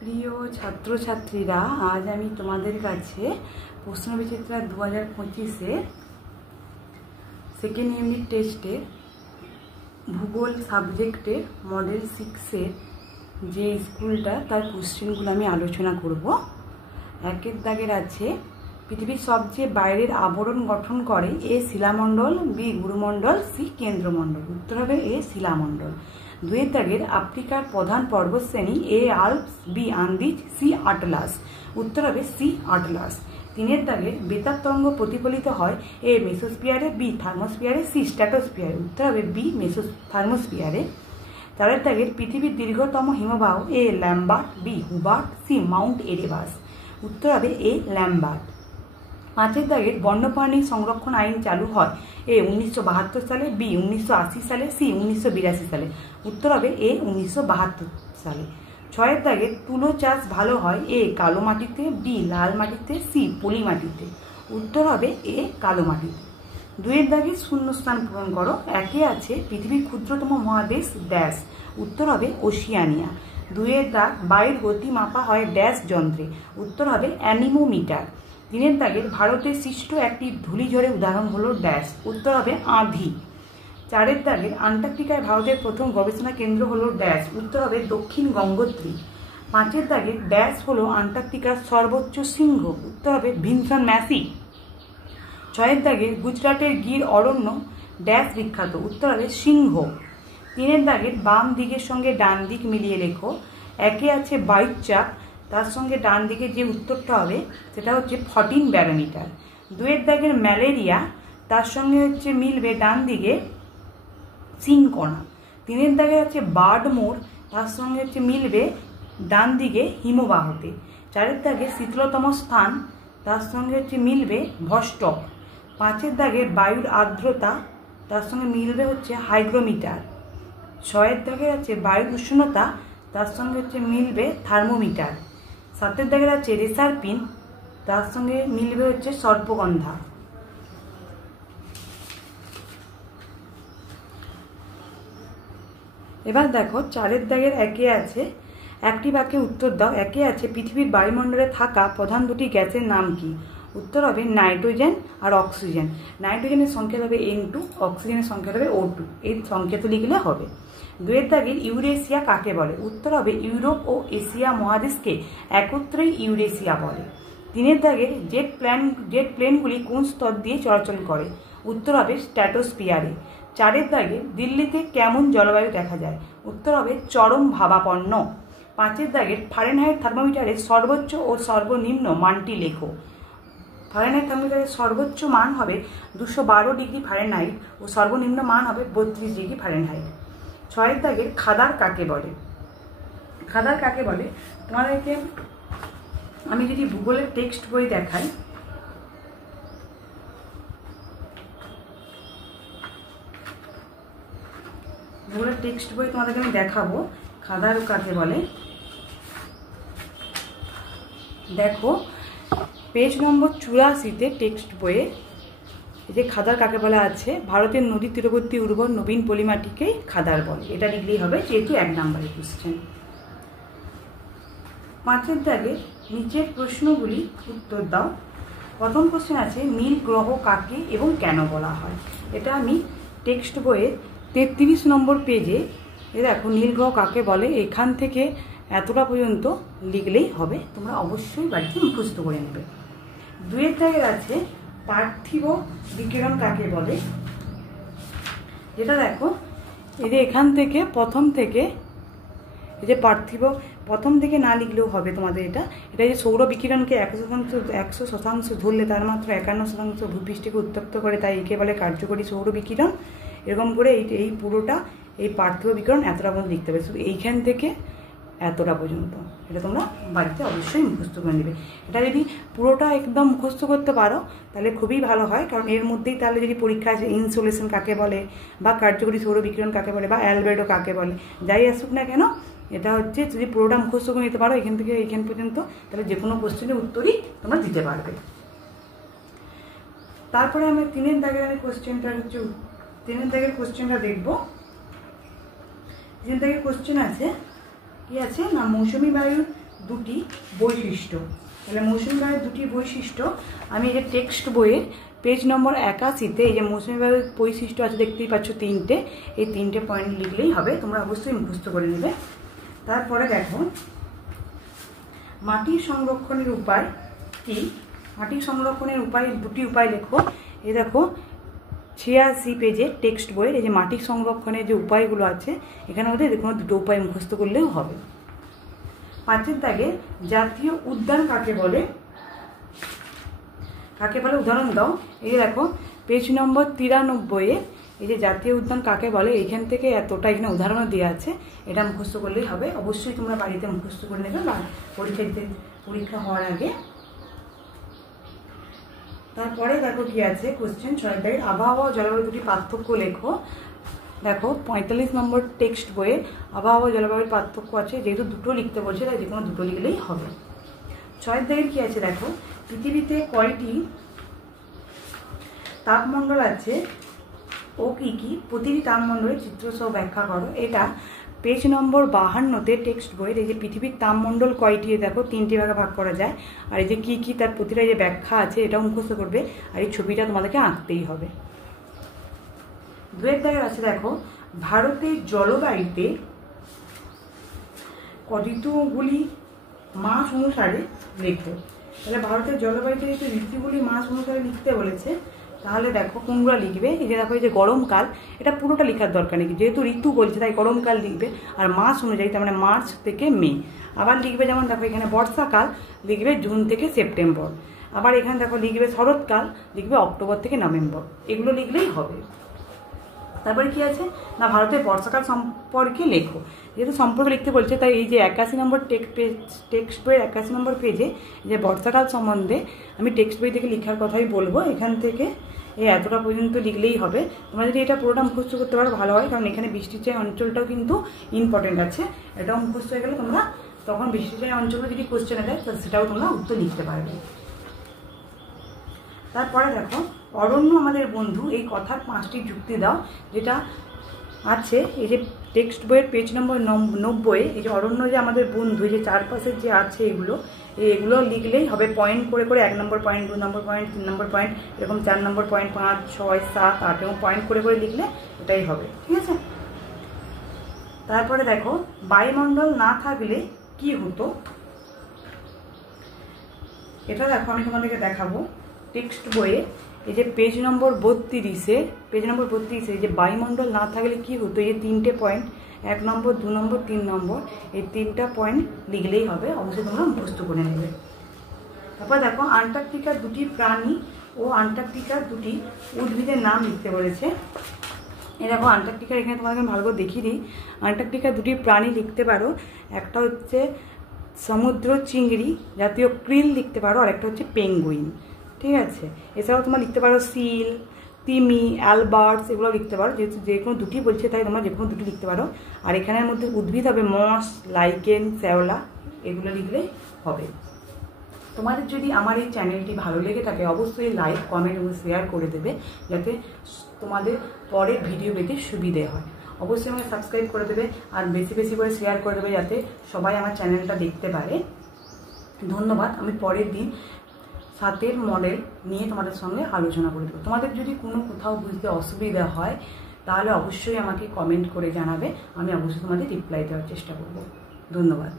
প্রিয় ছাত্রছাত্রীরা, আজ আমি তোমাদের কাছে প্রশ্নবিচিত্রা 2025-এ সেকেন্ড ইউনিট টেস্টের ভূগোল সাবজেক্টের মডেল 6-এর যে স্কুলটা তার কোশ্চেনগুলো আমি আলোচনা করব। একের দাগের আছে, পৃথিবীর সবচেয়ে বাইরের আবরণ গঠন করে এ শিলামণ্ডল, বি গুরুমণ্ডল, সি কেন্দ্রমণ্ডল। উত্তর হবে এ শিলামণ্ডল। দুয়ের দাগের, আফ্রিকার প্রধান পর্বতশ্রেণী A Alps, B Andes, C Atlas. উত্তর হবে সি আটলাস। তিনের দাগের, বেতার তরঙ্গ প্রতিফলিত হয় এ মেসোস্ফিয়ারে, বি থার্মোস্ফিয়ারে, সি স্ট্র্যাটোস্ফিয়ারে। উত্তর হবে বি থার্মোস্ফিয়ারে। চারের দাগের, পৃথিবীর দীর্ঘতম হিমবাহ A Lambert, B Hubbard, C Mount Erebus. উত্তর হবে এ ল্যাম্বার্ট। পাঁচের দাগের, বন্যপ্রাণী সংরক্ষণ আইন চালু হয় এ 1972 সালে, বি 1980 সালে, সি 1982 সালে। উত্তর হবে এ 1972 সালে। ছয়ের দাগের, তুলো চাষ ভালো হয় এ কালো মাটিতে, বি লাল মাটিতে, সি পলি মাটিতে। উত্তর হবে এ কালো মাটিতে। দুয়ের দাগের শূন্যস্থান পূরণ করো। একে আছে, পৃথিবীর ক্ষুদ্রতম মহাদেশ ড্যাশ। উত্তর হবে ওশিয়ানিয়া। দুয়ের দাগ, বায়ুর গতি মাপা হয় ড্যাশ যন্ত্রে। উত্তর হবে অ্যানিমোমিটার। তিনের দাগের, ভারতের সৃষ্ট একটি ধূলিঝড়ের উদাহরণ হলো ড্যাশ। উত্তর হবে আঁধি। চারের দাগের, আন্টার্কটিকায় ভারতের প্রথম গবেষণা কেন্দ্র হলো ড্যাশ। উত্তর হবে দক্ষিণ গঙ্গোত্রী। পাঁচের দাগের, ড্যাশ হলো আন্টার্কটিকার সর্বোচ্চ শৃঙ্গ। উত্তর হবে ভিনসন ম্যাসি। ছয়ের দাগের, গুজরাটের গির অরণ্য ড্যাশ বিখ্যাত। উত্তর হবে সিংহ। তিনের দাগের, বাম দিকের সঙ্গে ডান দিক মিলিয়ে লেখো। একে আছে বায়ুর চাপ, তার সঙ্গে ডান দিকে যে উত্তরটা হবে সেটা হচ্ছে 14 ব্যারোমিটার। দুয়ের দাগের, ম্যালেরিয়া, তার সঙ্গে হচ্ছে মিলবে ডান দিকে সিংকণা। তিনের দাগে আছে বার্ডমোর, তার সঙ্গে হচ্ছে মিলবে ডান দিকে হিমবাহতে। চারের দাগে শীতলতম স্থান, তার সঙ্গে হচ্ছে মিলবে ভস্টক। পাঁচের দাগের, বায়ুর আর্দ্রতা, তার সঙ্গে মিলবে হচ্ছে হাইগ্রোমিটার। ছয়ের দাগে আছে বায়ুর উষ্ণতা, তার সঙ্গে হচ্ছে মিলবে থার্মোমিটার। সাতের দাগের আছে রেসার পিন, তার সঙ্গে মিলবে হচ্ছে সর্পগন্ধা। এবার দেখো, চারের দাগের একে আছে, একটি বাক্যে উত্তর দাও। একে আছে, পৃথিবীর বায়ুমণ্ডলে থাকা প্রধান দুটি গ্যাসের নাম কি? উত্তর হবে নাইট্রোজেন আর অক্সিজেন। নাইট্রোজেনের সংকেত হবে N2, অক্সিজেনের সংকেত হবে O2। এই সংকেত লিখলে হবে। দুয়ের দাগের, ইউরেশিয়া কাকে বলে? উত্তর হবে ইউরোপ ও এশিয়া মহাদেশকে একত্রেই ইউরেশিয়া বলে। তিনের দাগের, জেট প্লেনগুলি কোন স্তর দিয়ে চলাচল করে? উত্তর হবে স্ট্র্যাটোস্ফিয়ারে। চারের দাগে, দিল্লিতে কেমন জলবায়ু দেখা যায়? উত্তর হবে চরম ভাবাপন্ন। পাঁচের দাগের, ফারেনহাইট থার্মোমিটারের সর্বোচ্চ ও সর্বনিম্ন মানটি লেখো। ফারেনহাইট থার্মোমিটারের সর্বোচ্চ মান হবে 212 ডিগ্রি ফারেনহাইট ও সর্বনিম্ন মান হবে 32 ডিগ্রি ফারেনহাইট। ছয়ের দাগের, খাদার কাকে বলে? খাদার কাকে বলে তোমাদেরকে আমি যদি ভূগোলের টেক্সট বই দেখাই, ভূগোলের টেক্সট বই তোমাদেরকে আমি দেখাবো খাদার কাকে বলে। দেখো, পেজ নম্বর 84-তে টেক্সট বইয়ে যে খাদার কাকে বলে আছে, ভারতের নদী তীরবর্তী উর্বর নবীন পলিমাটিকেই খাদার বলে। এটা লিখলেই হবে, যেহেতু 1 নম্বরের কোশ্চেন। পাঁচের দাগে, নিচের প্রশ্নগুলি উত্তর দাও। প্রথম কোশ্চেন আছে, নীল গ্রহ কাকে এবং কেন বলা হয়? এটা আমি টেক্সট বইয়ের 33 নম্বর পেজে, দেখো নীল গ্রহ কাকে বলে, এখান থেকে এতটা পর্যন্ত লিখলেই হবে। তোমরা অবশ্যই বাড়িতে মুখস্থ করে নেবে। দুয়ের দাগের আছে, পার্থিব বিকিরণ কাকে বলে? যেটা দেখো, এই যে এখান থেকে প্রথম থেকে, এই যে পার্থিব, প্রথম থেকে না লিখলেও হবে তোমাদের। এটা যে সৌর বিকিরণকে 100% ধরলে তার মাত্র 51% ভূপৃষ্ঠকে উত্তপ্ত করে, তাই একে বলে কার্যকরী সৌর বিকিরণ। এরকম করে এই পুরোটা, এই পার্থিব বিকিরণ এতটা পর্যন্ত লিখতে হবে, শুধু এইখান থেকে এতটা পর্যন্ত। এটা তোমরা বাড়িতে অবশ্যই মুখস্থ করে নেবে। এটা যদি পুরোটা একদম মুখস্থ করতে পারো তাহলে খুবই ভালো হয়, কারণ এর মধ্যেই তাহলে যদি পরীক্ষা আছে ইনসোলেশন কাকে বলে, বা কার্যকরী সৌর বিকিরণ কাকে বলে, বা অ্যালবেডো কাকে বলে, যাই আসুক না কেন, এটা হচ্ছে যদি পুরোটা মুখস্থ করে নিতে পারো এখান থেকে এইখান পর্যন্ত, তাহলে যে কোনো কোশ্চেনের উত্তরই তোমরা দিতে পারবে। তারপরে আমি তিনের দাগের কোশ্চেনটা দেখবো। তিনের দাগের কোশ্চেন আছে, কি আছে না, মৌসুমী বায়ুর দুটি বৈশিষ্ট্য। তাহলে মৌসুমী বায়ুর দুটি বৈশিষ্ট্য আমি এই যে টেক্সট বইয়ের পেজ নম্বর 81-তে এই যে মৌসুমী বায়ুর বৈশিষ্ট্য আছে দেখতেই পাচ্ছ তিনটে, এই তিনটে পয়েন্ট লিখলেই হবে, তোমরা অবশ্যই মুখস্থ করে নেবে। তারপরে দেখো মাটির সংরক্ষণের উপায় কি? মাটির সংরক্ষণের উপায় দুটি উপায় লেখো। এই দেখো 86 পেজে টেক্সট বইয়ের এই যে মাটির সংরক্ষণের যে উপায়গুলো আছে এখানে মধ্যে কোনো দুটো উপায় মুখস্থ করলেও হবে। 5 দাগে জাতীয় উদ্যান কাকে বলে? কাকে বলে উদাহরণ দাও। এই দেখো পেজ নম্বর 93-এ এই যে জাতীয় উদ্যান কাকে বলে এইখান থেকে এতটা এখানে উদাহরণও দেওয়া আছে, এটা মুখস্থ করলেই হবে। অবশ্যই তোমরা বাড়িতে মুখস্থ করে নেবে বা পরীক্ষা হওয়ার আগে। তারপরে দেখো কি আছে কোশ্চেন 6 দাগের আবহাওয়া ও জলবায়ু দুটি পার্থক্য লেখো। দেখো 45 নম্বর টেক্সট বইয়ে আবহাওয়া ও জলবায়ুর পার্থক্য আছে, যেহেতু দুটো লিখতে বলছে তাই যে কোনো দুটো লিখলেই হবে। 6 দাগের কি আছে দেখো, পৃথিবীতে কয়টি তাপমণ্ডল আছে ও কি কি? প্রতিটি তাপমণ্ডলের চিত্র সহ ব্যাখ্যা করো। এটা পেজ নম্বর 52-তে টেক্সট বইয়ের এই যে পৃথিবীর তাপমণ্ডল কয়টি দেখো 3টে ভাগে ভাগ করা যায়, আর এই যে কী কী তার প্রতিটা যে ব্যাখ্যা আছে এটাও মুখস্থ করবে, আর এই ছবিটা তোমাদেরকে আঁকতেই হবে। 2 দাগের আছে দেখো ভারতের জলবায়ুতে ঋতুগুলি মাস অনুসারে লেখো। তাহলে ভারতের জলবায়ুতে যদি ঋতুগুলি মাস অনুসারে লিখতে বলেছে তাহলে দেখো কোনগুলো লিখবে। এই যে দেখো এই যে গরমকাল, এটা পুরোটা লেখার দরকার নেই, যেহেতু ঋতু বলছে তাই গরমকাল লিখবে, আর মাস অনুযায়ী তার মানে মার্চ থেকে মে। আবার লিখবে যেমন দেখো এখানে বর্ষাকাল লিখবে জুন থেকে সেপ্টেম্বর, আবার এখানে দেখো লিখবে শরৎকাল লিখবে অক্টোবর থেকে নভেম্বর, এগুলো লিখলেই হবে। তারপরে কি আছে না ভারতের বর্ষাকাল সম্পর্কে লেখো, যেহেতু সম্পর্কে লিখতে বলছে তাই এই যে 81 নম্বর টেক্সট বইয়ের 81 নম্বর পেজে যে বর্ষাকাল সম্বন্ধে আমি টেক্সট বই থেকে লেখার কথাই বলবো, এখান থেকে এই এতটা পর্যন্ত লিখলেই হবে। তোমরা যদি এটা পুরোটা মুখস্থ করতে পারো ভালো হয়, কারণ এখানে বৃষ্টিচাই অঞ্চলটাও কিন্তু ইম্পর্টেন্ট আছে, এটাও মুখস্থ হয়ে গেলে তোমরা তখন বৃষ্টিচাই অঞ্চলে যদি কোশ্চেনে দেয় সেটাও তোমরা উত্তর লিখতে পারবে। তারপরে দেখো অরণ্য আমাদের বন্ধু, এই কথার 5টি যুক্তি দাও। যেটা আছে এই যে টেক্সট বইয়ের পেজ নম্বর 90, এই যে অরণ্য যে আমাদের বন্ধু, এই যে চারপাশের যে আছে এগুলো লিখলেই হবে পয়েন্ট করে করে, 1 নম্বর পয়েন্ট, 2 নম্বর পয়েন্ট, 3 নম্বর পয়েন্ট, এরকম 4 নম্বর পয়েন্ট, 5, 6, 7, 8 এবং পয়েন্ট করে করে লিখলে এটাই হবে, ঠিক আছে। তারপরে দেখো বায়ুমণ্ডল না থাকলে কি হতো? এটা দেখো আমি তোমাদেরকে দেখাবো টেক্সট বইয়ে এই যে পেজ নম্বর 32 যে বায়ুমণ্ডল না থাকলে কি হতো, এই 3টে পয়েন্ট 1 নম্বর, 2 নম্বর, 3 নম্বর, এই 3টা পয়েন্ট লিখলেই হবে, অবশ্যই তোমরা মুখস্থ করে নেবে। তারপর দেখো আন্টার্কটিকার দুটি প্রাণী ও আন্টার্কটিকার দুটি উদ্ভিদের নাম লিখতে বলেছে। এই দেখো আন্টার্কটিকার এখানে তোমাকে ভালো করে দেখিয়ে দিই। আন্টার্কটিকার দুটি প্রাণী লিখতে পারো, একটা হচ্ছে সমুদ্র চিংড়ি জাতীয় ক্রিল লিখতে পারো, আর একটা হচ্ছে পেঙ্গুইন, ঠিক আছে। এছাড়াও তোমরা লিখতে পারো সিল, তিমি, অ্যালবার্টস, এগুলো লিখতে পারো, যেহেতু যে কোনো দুটি বলছে তাই তোমরা যে কোনো দুটি লিখতে পারো। আর এখানের মধ্যে উদ্ভিদ হবে মস, লাইকেন, শ্যাওলা, এগুলো লিখলেই হবে। তোমাদের যদি আমার এই চ্যানেলটি ভালো লেগে থাকে অবশ্যই লাইক, কমেন্ট এবং শেয়ার করে দেবে, যাতে তোমাদের পরের ভিডিও পেতে সুবিধে হয়। অবশ্যই আমাকে সাবস্ক্রাইব করে দেবে আর বেশি বেশি করে শেয়ার করে দেবে, যাতে সবাই আমার চ্যানেলটা দেখতে পারে। ধন্যবাদ। আমি পরের দিন 7 মডেল নিয়ে তোমাদের সঙ্গে আলোচনা করে দেবো। তোমাদের যদি কোনো কোথাও বুঝতে অসুবিধা হয় তাহলে অবশ্যই আমাকে কমেন্ট করে জানাবে, আমি অবশ্যই তোমাদের রিপ্লাই দেওয়ার চেষ্টা করব। ধন্যবাদ।